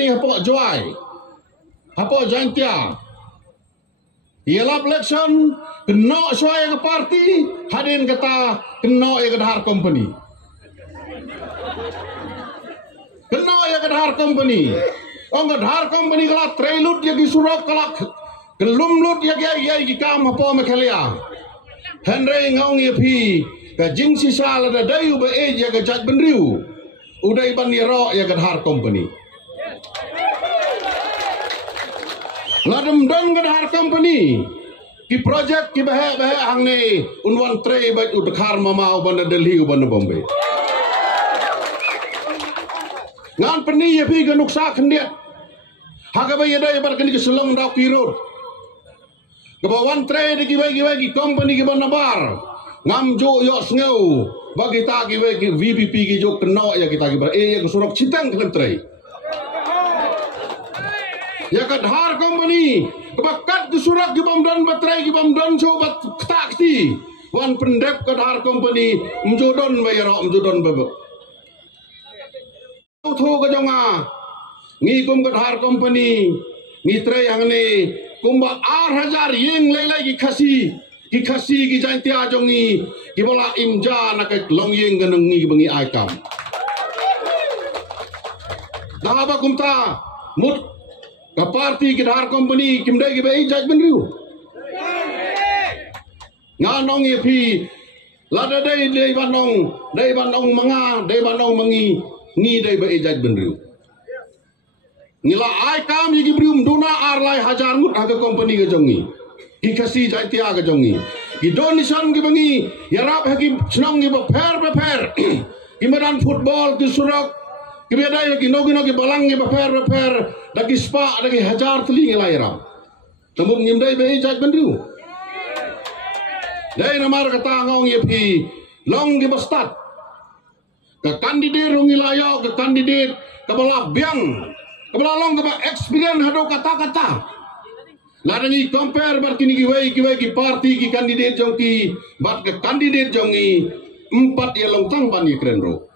company hapok joy, hapok jantia. Ialah election kena soai ke parti, hadin kata kena ke dahar company. Kena ke dahar company. Orang dahar company kalau trelut dia disuruh kalau kelumlut dia kam apa mekalia. Henry ngong ye pi ka jing sisa la dayu ba e ya ka jat benriu. Udai ban ni ro ya ka dahar company. Ladem don ka dahar company. Ki project ki bahe hang ne unwan tre ba udkhar mama ban Delhi ban Bombay. Ngan pani ye pi ka nuksa khendiat. Haga ba ye dai bar kini keselong dak kirut. Kebawan tre di kibai company ki ban nabar. Ngam jo yo sneu bagi ta ki VPP ki jo kena ya kita ki bar ya surok citang kelem tre. Ya ka dhar company kebakat ki surak ki bam don batrai ki bam don so bat takti. Wan pendep ka dhar company mjodon ba yaro mjodon ba. Tho ka jonga ngi kum ka dhar company ngi tre yang ne kumba 8,000 yeng lelai ki khasi ki jantia jongi ki bola imja na ke long yeng ganengi bangi aikam dah ba kumta mut ka parti ki dhar company kimdai ki bei jaj benriu nganong ye pi lada dei banong manga dei banong mangi ni dei bei jaj benriu Nila ai kam yigi brium dona arlai hajar mut aga company ke jongi. Ki kasi jantia ke jongi. Ki donation ki bangi yarap haki senong ki per. Ki medan football ki surak. Ki beda ki nogi balang ki per. Daki spa daki hajar teling ilai ram. Tembung nyimdai bei jaj bendriu. Dai namar kata ngong ye pi long ki bastat. Ke kandidat rungilayo ke kandidat kepala biang. Kebelalong keba experience hado kata-kata. Ladangi compare bar kini ki parti ki kandidat jongki bat ke kandidat jongi 4 ya long tang ban ye keren ro.